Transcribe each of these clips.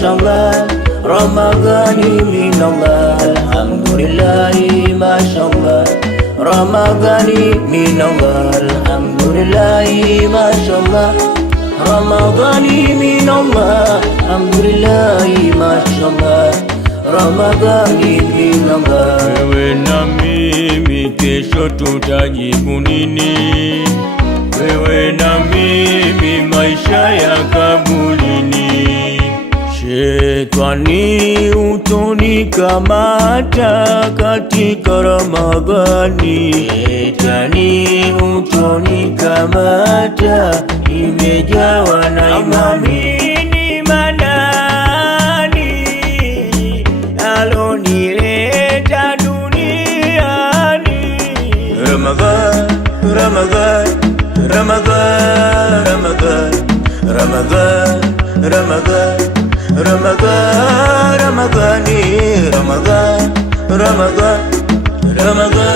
mashallah. Ramadhani minallah, alhamdulillahi mashallah. Ramadhani minallah, alhamdulillahi mashallah. Ramadhani minallah, alhamdulillahi mashallah. Ramadhani minallah. Wewe na mimi kesho tutajibu nini? Wewe na mimi maisha ya kaburini. Shetani utonikamata katika Ramadhani. Shetani utonikamata, imejawa na imani. Manani alonileta duniani. Ramadhan, Ramadhan, Ramadhan, Ramadhan, Ramadhan, Ramadhan, Ramadhan, Ramadhani, Ramadhan, Ramadhan, Ramadhan,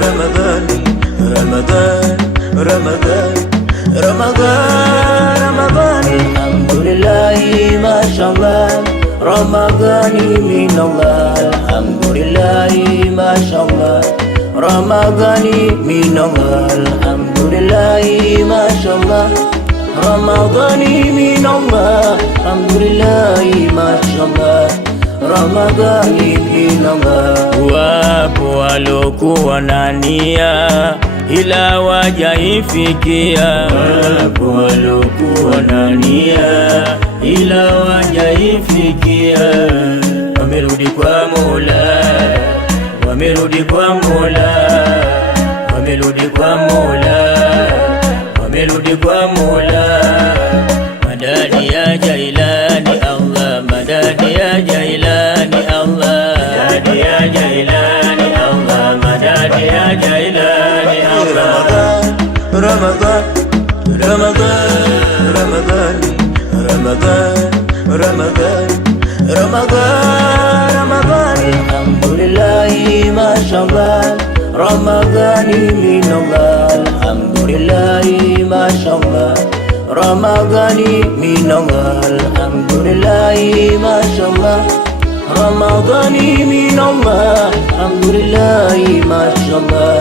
Ramadhani, Ramadhan, Ramadhan, Ramadhan, Ramadhani. Alhamdulillahi mashallah. Ramadhani minallah, alhamdulillahi mashallah. Ramadhani minallah, alhamdulillahi mashallah. Ramadhani minallah, alhamdulillahi mashallah. Ramadhani minallah. Wapo walokuwa na nia ila wajaifikia. Wapo walokuwa na nia ila wajaifikia. Wamerudi kwa Mola, wamerudi kwa Mola, wamerudi kwa Mola, wamerudi kwa Mola. Madadi ya Jailani Allah, madadi ya Jailani Allah, madadi ya Jailani Allah, madadi ya Jailani Allah. Ramadan, Ramadan, Ramadan, Ramadan, Ramadan, Ramadan, Ramadan. Alhamdulillahi mashallah. Ramadhani minallah, alhamdulillahi mashallah. Ramadhani minallah, alhamdulillahi mashallah. Ramadhani minallah, alhamdulillahi mashallah.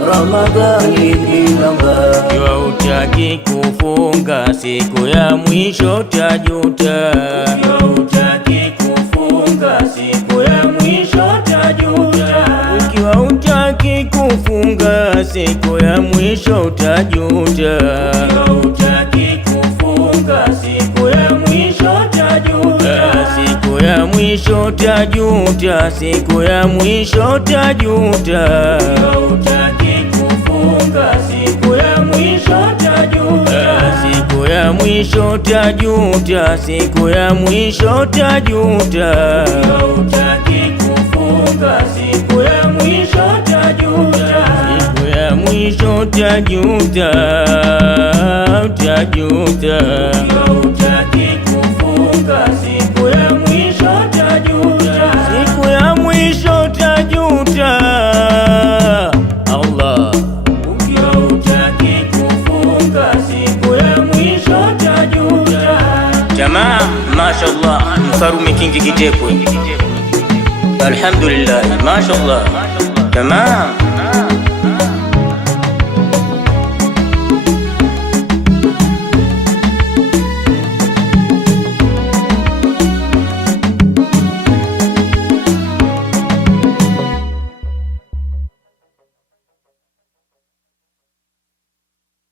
Ramadhani minallah. Ikiwa hutaki kufunga siku ya mwisho tajuta. Ikiwa hutaki kufunga siku ya mwisho tajuta. Ikiwa hutaki kufunga siku ya mwisho tajuta. Ikiwa hutaki kufunga siku ya mwisho tajuta. Siku ya mwisho tajuta, siku ya mwisho tajuta. Ikiwa hutaki kufunga siku ya mwisho tajuta. Siku ya mwisho tajuta, siku ya mwisho tajuta. Ikiwa hutaki kufunga siku ya mwisho tajuta. Siku ya mwisho tajuta, tajuta. Ikiwa hutaki kufunga siku ya mwisho tajuta. Siku ya mwisho tajuta. Allah. Ukiwa hutaki kufunga siku ya mwisho tajuta. Jamaa, mashallah, Mfarume Kingi Kitekwe. Alhamdulillah, mashallah. Tamam.